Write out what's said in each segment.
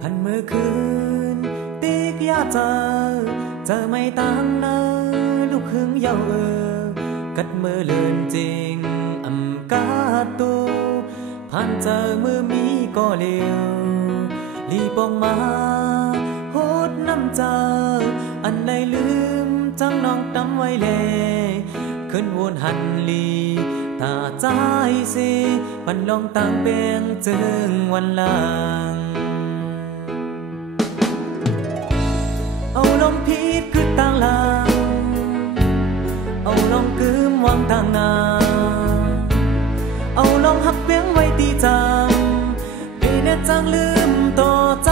พันเมื่อคืนตีกยาเจอไม่ต่างเนอลูกหึงเยากัดมือเลือนจริงกาตูผ่านเจอมือมีก็เลียวรีบออกมาโหดน้ำเจออันใดลืมจังน้องตำไว้เลยขึ้นวนหันลีตาใจสิปันลองต่างเบียงจึงวันหลังเอาลมพิษคือต่างหลังเอาลองกืมวางต่างนาเอาลองหักเบียงไว้ตีจำปีนี้จังลืมต่อใจ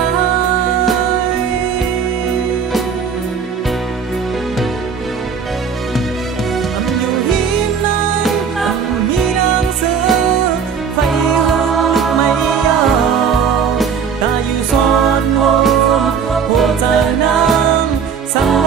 อยู่หินนั้นมีนางเสือไฟห้องลุกไม่ยาวตาอยู่ซ้อนหัวใจนางสัง